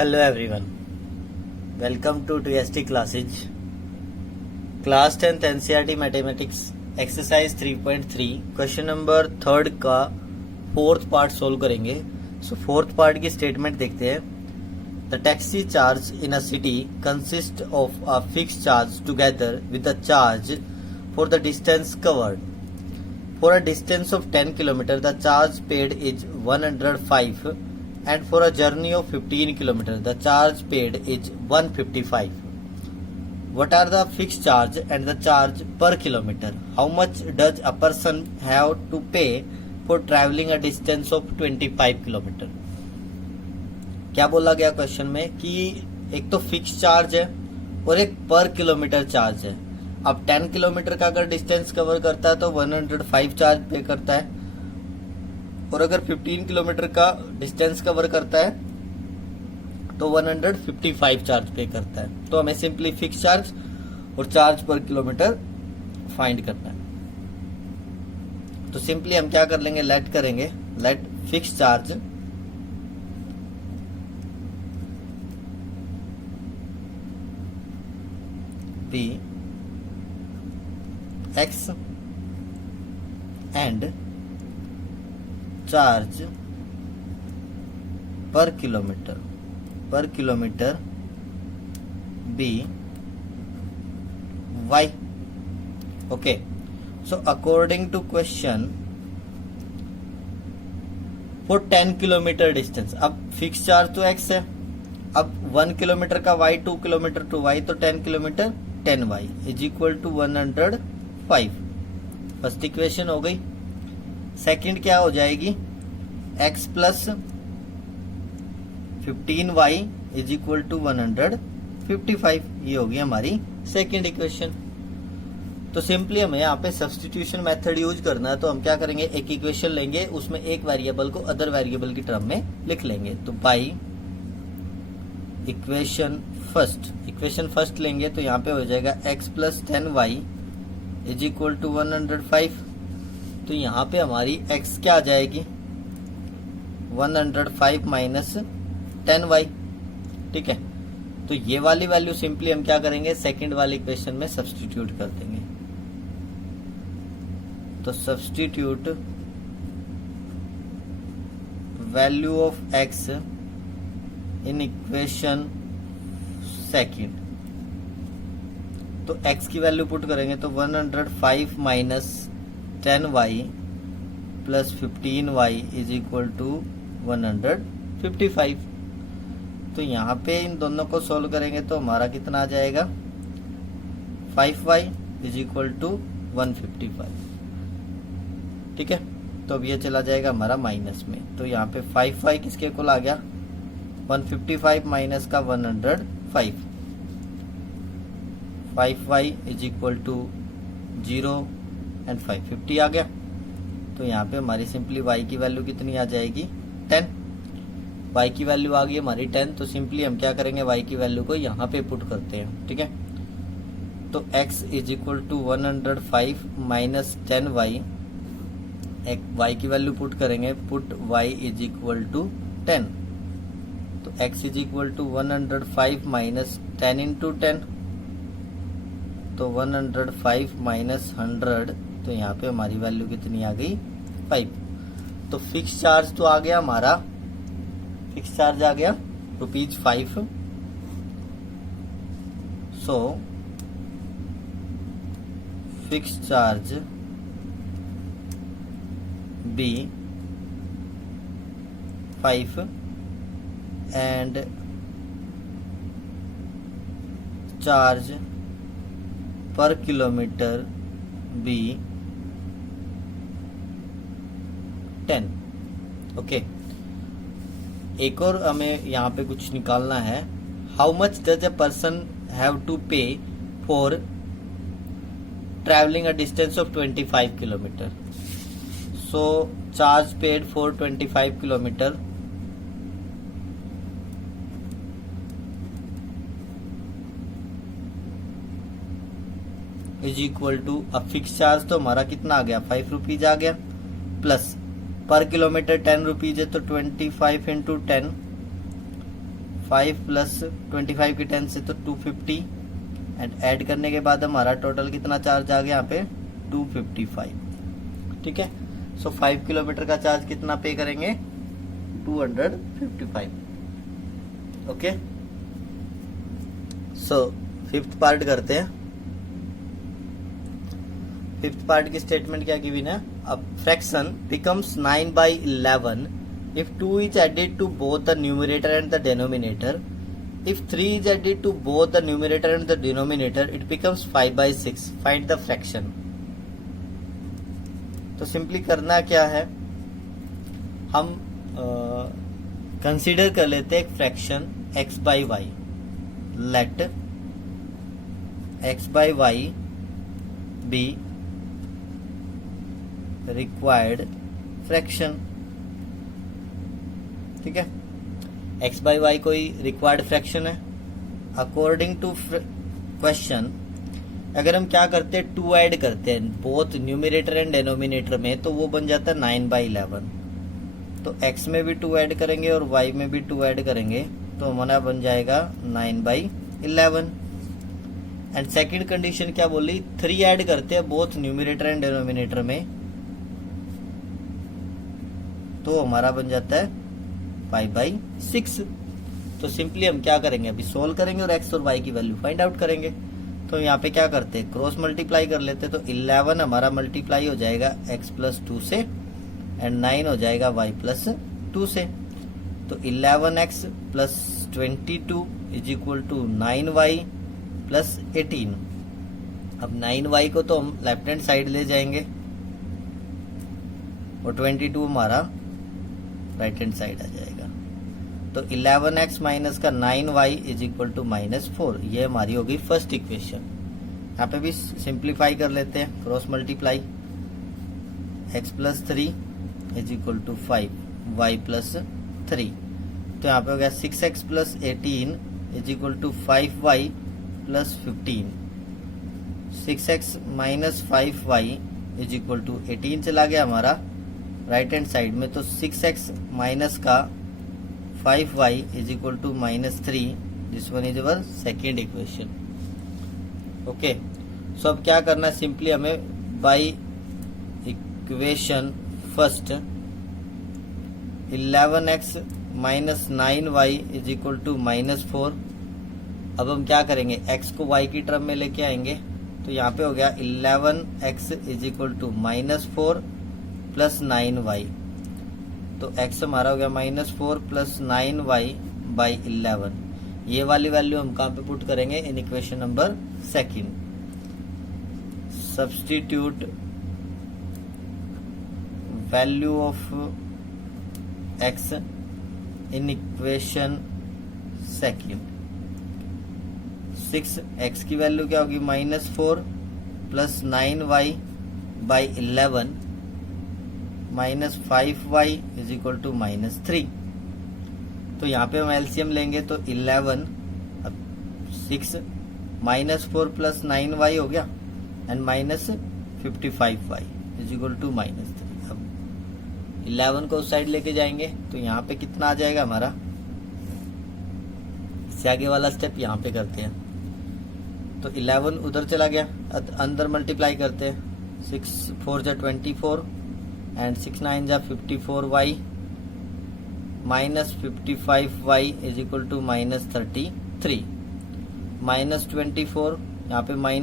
Hello everyone, welcome to TST classes. Class 10th NCERT Mathematics exercise 3.3 question number 3 का 4th part solve करेंगे. सो 4th part की statement देखते हैं. The taxi charge in a city consist of a fixed charge together with the charge for the distance covered. For a distance of 10 km, the charge paid is 105, and for a journey of 15 km, the charge paid is 155. What are the fixed charge and the charge per kilometer? How much does a person have to pay for traveling a distance of 25 km? क्या बोला गया question में कि एक तो fix charge है और एक पर किलोमीटर चार्ज है. अब 10 किलोमीटर का अगर डिस्टेंस कवर करता है तो 105 चार्ज पे करता है, और अगर 15 किलोमीटर का डिस्टेंस कवर करता है तो 155 चार्ज पे करता है. तो हमें सिंपली फिक्स चार्ज और चार्ज पर किलोमीटर फाइंड करना है. तो सिंपली हम क्या कर लेंगे, लेट करेंगे, let fix charge be x and charge per kilometer be y. Okay, so according to question for 10 kilometre distance, अब फिक्स चार्ज तो x है, अब 1 किलोमीटर का y, 2 किलोमीटर टू y, तो 10 kilometre 10y is equal to 105. First equation हो गई. Second क्या हो जाएगी, x plus 15y is equal to 155. ये होगी हमारी सेकंड इक्वेशन. तो सिंपली हमें यहाँ पे सब्स्टिट्यूशन मेथड यूज करना है. तो हम क्या करेंगे, एक इक्वेशन लेंगे, उसमें एक वेरिएबल को अदर वेरिएबल की टर्म में लिख लेंगे. तो बाई इक्वेशन फर्स्ट लेंगे तो यहाँ पे हो जाएगा x plus 10y is equal to 105. तो यहाँ पे हमारी x क्या आ जाएगी, 105 माइनस 10y. ठीक है, तो ये वाली वैल्यू सिंपली हम क्या करेंगे, सेकंड वाली इक्वेशन में सब्स्टिट्यूट कर देंगे. तो substitute value of x in equation second. तो x की वैल्यू पुट करेंगे तो 105 minus 10y plus 15y is equal to 155. तो यहाँ पे इन दोनों को सोल्व करेंगे तो हमारा कितना आ जाएगा, 5y इज इक्वल टू 155. ठीक है, तो अब ये चला जाएगा हमारा माइनस में. तो यहाँ पे 5y किसके इक्वल आ गया, 155 माइनस का 105. 5y is equal to 0 and 550 आ गया. तो यहाँ पे हमारी सिंपली y की वैल्यू कितनी आ जाएगी, 10. y की वैल्यू आ गई हमारी 10. तो सिंपली हम क्या करेंगे, y की वैल्यू को यहाँ पे पुट करते हैं. ठीक है, तो x is equal to 105 minus 10y, y की वैल्यू पुट करेंगे, put y is equal to 10. तो x is equal to 105 minus 10 into 10, तो 105 माइनस 100. तो यहाँ पे हमारी वैल्यू कितनी आ गई, 5. तो फिक्स चार्ज तो आ गया हमारा, फिक्स चार्ज आ गया ₹5. So fix charge be 5 and charge पर किलोमीटर बी 10. ओके, एक और हमें यहाँ पे कुछ निकालना है. How much does a person have to pay for travelling a distance of 25 kilometre. So charge paid for 25 kilometre is equal to, अब फिक्स चार्ज तो हमारा कितना आ गया, 5 रुपीज आ गया, प्लस पर किलोमीटर 10 रुपीज है तो 25 इंटू 10 5 प्लस 25 की 10 से तो 250 एंड ऐड करने के बाद हमारा टोटल कितना चार्ज आ गया यहाँ पे 255। ठीक है, सो 5 किलोमीटर का चार्ज कितना पे करेंगे 255। ओके, सो फिफ्थ पार्ट करते हैं। फिफ्थ पार्ट की स्टेटमेंट क्या गिवन है, अब fraction becomes 9/11 if 2 is added to both the numerator and the denominator. If 3 is added to both the numerator and the denominator, it becomes 5/6. Find the fraction. तो simply करना क्या है, हम consider कर लेते हैं एक fraction x/y। Let x/y be required fraction. ठीक है, x/y कोई रिक्वायर्ड फ्रैक्शन है। अकॉर्डिंग टू क्वेश्चन अगर हम क्या करते हैं 2 ऐड करते हैं बोथ न्यूमरेटर एंड डेनोमिनेटर में तो वो बन जाता है 9/11। तो x में भी 2 ऐड करेंगे और y में भी 2 ऐड करेंगे तो हमारा बन जाएगा 9/11। एंड सेकंड कंडीशन क्या बोली, 3 ऐड करते हैं बोथ न्यूमरेटर एंड डेनोमिनेटर में तो हमारा बन जाता है 5/6। तो सिंपली हम क्या करेंगे, अभी सोल्व करेंगे और x और y की वैल्यू फाइंड आउट करेंगे। तो यहाँ पे क्या करते हैं, क्रॉस मल्टीप्लाई कर लेते हैं। तो 11 हमारा मल्टीप्लाई हो जाएगा x+2 से एंड 9 हो जाएगा y+2 से। तो 11x + 22 = 9y + 18। अब 9y को तो हम लेफ्ट हैंड साइड ले जाएंगे और 22 हमारा राइट हैंड साइड आ जाएगा। तो 11x माइनस का 9y = -4। ये हमारी होगी फर्स्ट इक्वेशन। यहाँ पे भी सिंप्लीफाई कर लेते हैं, क्रॉस मल्टीप्लाई x+3 = 5 y+3। तो यहाँ पे हो गया 6x + 18 = 5y + 15। 6x - 5y = 18 चला गया हमारा राइट हैंड साइड में। तो 6x माइनस का 5y = -3। This one is our second equation. Okay, so अब क्या करना है, सिंपली हमें by equation first 11x - 9y = -4। अब हम क्या करेंगे, x को y की टर्म में लेके आएंगे। तो यहाँ पे हो गया 11x = -4 + 9y। तो x हमारा हो गया -4 + 9y/11। ये वाली वैल्यू हम कहाँ पे पुट करेंगे, in equation number second. Substitute value of x in equation second. 6x की वैल्यू क्या होगी, -4 + 9y/11 -5y = -3। तो यहाँ पे हम एलसीएम लेंगे तो 11, अब 6 -4 + 9y हो गया एंड -55y = -3। अब 11 को उस साइड लेके जाएंगे तो यहाँ पे कितना आ जाएगा हमारा, इससे आगे वाला स्टेप यहाँ पे करते हैं। तो 11 उधर चला गया, अंदर मल्टीप्लाई करते हैं। 6 4 = 24 एंड 6 9 = 54y -55y = -33। -24 यहाँ पे -y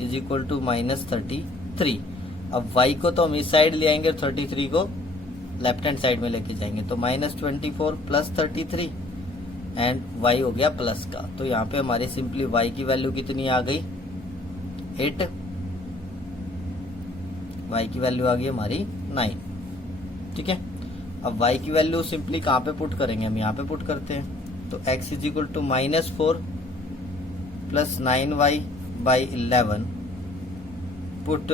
= -33। अब y को तो हम इस साइड ले आएंगे, 33 को लेफ्ट हैंड साइड में लेके जाएंगे। तो -24 + 33 एंड y हो गया प्लस का। तो यहाँ पे हमारी सिंपली y की वैल्यू कितनी आ गई, 8। y की वैल्यू आ गई हमारी 9। ठीक है, अब y की वैल्यू सिंपली कहाँ पे पुट करेंगे, हम यहाँ पे पुट करते हैं। तो x = -4 + 9y/11 पुट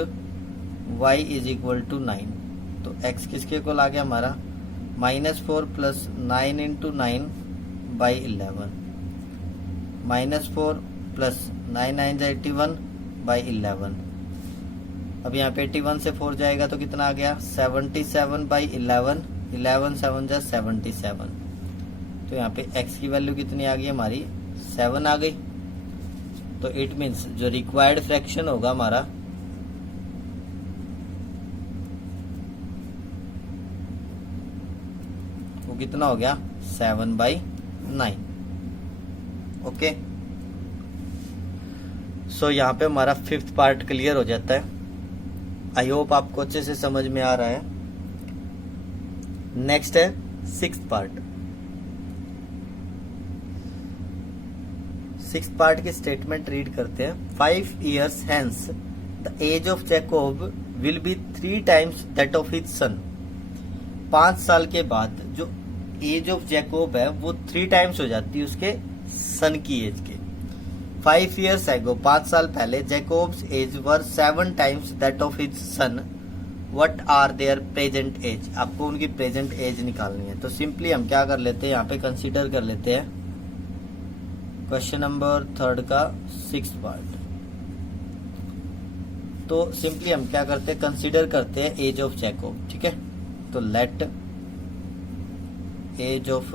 y = 9। तो x किसके को आ गया हमारा, -4 + 9 × 9/11 -4 + 9 9 = 81/11। अब यहाँ पे 81 से 4 जाएगा तो कितना आ गया, 77/11। 11 7 = 77। तो यहाँ पे x की वैल्यू कितनी आ गई हमारी 7 आ गई। तो इट मीन्स जो रिक्वायर्ड फ्रैक्शन होगा हमारा वो कितना हो गया 7/9। ओके, सो यहाँ पे हमारा 5th पार्ट क्लियर हो जाता है। आई होप आपको अच्छे से समझ में आ रहा है। नेक्स्ट है 6th पार्ट। 6th पार्ट की स्टेटमेंट रीड करते हैं। 5 years hence the age of Jacob will be 3 times that of his son। 5 साल के बाद जो एज ऑफ जैकोब है वो 3 टाइम्स हो जाती है उसके सन की एज के। 5 years ago 5 साल पहले Jacob's age were 7 times that of his son. What are their present age. आपको उनकी प्रेजेंट एज निकालनी है। तो सिंपली हम क्या कर लेते हैं, यहाँ पे कंसीडर कर लेते हैं क्वेश्चन नंबर 3 का 6th पार्ट। तो सिंपली हम क्या करते हैं, कंसीडर करते हैं एज ऑफ जैकोब। ठीक है, तो let age of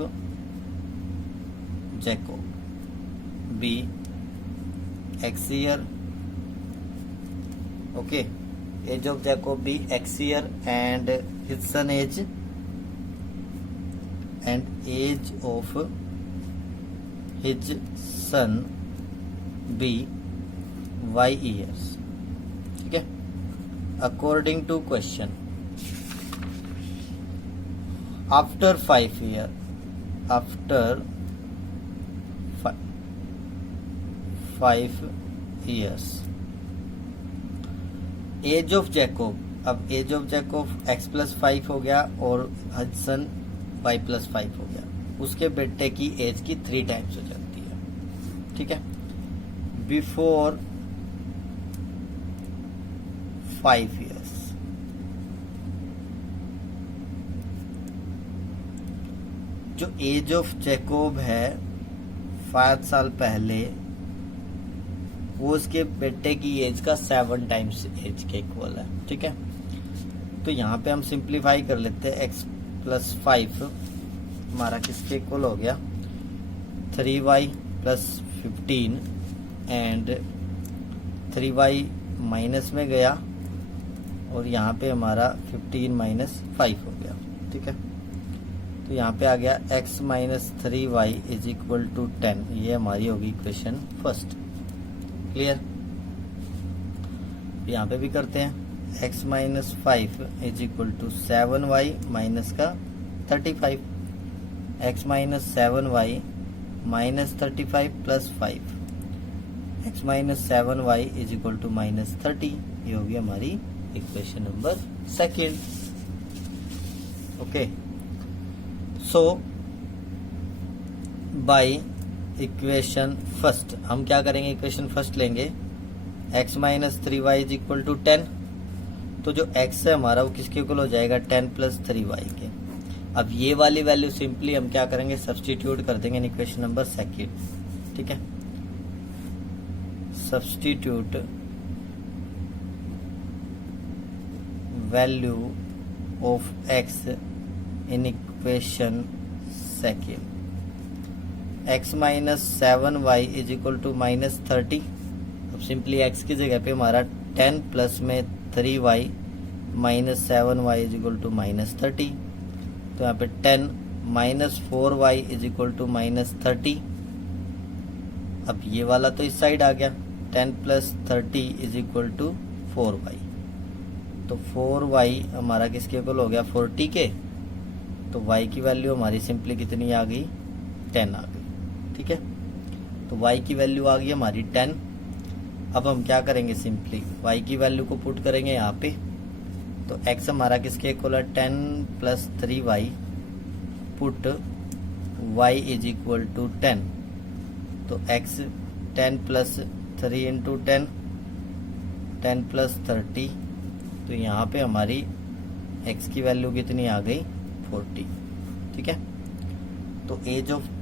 Jacob be x year. Okay, age of Jacob be x year and his son age and age of his son be y years। ठीक है, according to question after 5 year, after 5 years age of Jacob. अब age of Jacob x+5 हो गया और Hudson y+5 हो गया। उसके बेटे की एज की 3 टाइम्स हो जाती है। ठीक है, बिफोर 5 years जो एज ऑफ जैकोब है 5 साल पहले वो उसके बेटे की एज का 7 टाइम्स एज के इक्वल है। ठीक है, तो यहाँ पे हम सिंप्लीफाई कर लेते हैं। x+5 हमारा किसके इक्वल हो गया 3y + 15 एंड 3y माइनस में गया और यहाँ पे हमारा 15 - 5 हो गया। ठीक है, तो यहाँ पे आ गया x - 3y = 10। ये हमारी होगी इक्वेशन फर्स्ट। क्लियर, यहाँ पे भी करते हैं x - 5 = 7y माइनस का 35। x - 7y - 35 + 5 x - 7y = -30। ये होगी हमारी equation number 2। Okay, so by equation first हम क्या करेंगे, इक्वेशन फर्स्ट लेंगे x - 3y = 10। तो जो x है हमारा वो किसके इक्वल हो जाएगा 10 + 3y के। अब ये वाली वैल्यू सिंपली हम क्या करेंगे, सब्सटीट्यूट कर देंगे इन इक्वेशन नंबर 2। ठीक है, substitute value of x in equation 2। x - 7y = -30। अब सिंपली x की जगह पे हमारा 10 प्लस में 3y - 7y = -30। तो यहाँ पे 10 - 4y = -30। अब ये वाला तो इस साइड आ गया 10 + 30 = 4y। तो 4y हमारा किसके इक्वल हो गया 40 के। तो y की वैल्यू हमारी सिंपली कितनी आ गई 10 आ गई। ठीक है, तो y की वैल्यू आ गई हमारी 10। अब हम क्या करेंगे, सिंपली y की वैल्यू को पुट करेंगे यहाँ पे। तो x हमारा किसके इक्वल है 10 + 3y पुट y = 10। तो x 10 + 3 × 10 10 + 30। तो यहाँ पे हमारी x की वैल्यू कितनी आ गई 40। ठीक है, तो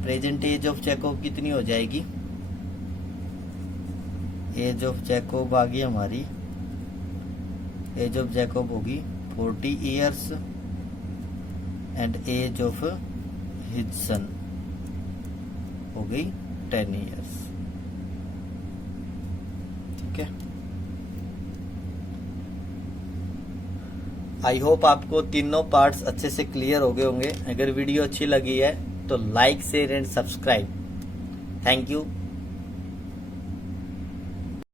प्रेजेंट एज ऑफ जैकोब कितनी हो जाएगी, एज ऑफ जैकोब आ गई हमारी, एज ऑफ जैकोब होगी 40 years and age of his son हो गई 10 ईयर्स। ठीक है, आई होप आपको तीनों पार्ट्स अच्छे से क्लियर हो गए होंगे। अगर वीडियो अच्छी लगी है तो like share and subscribe. Thank you.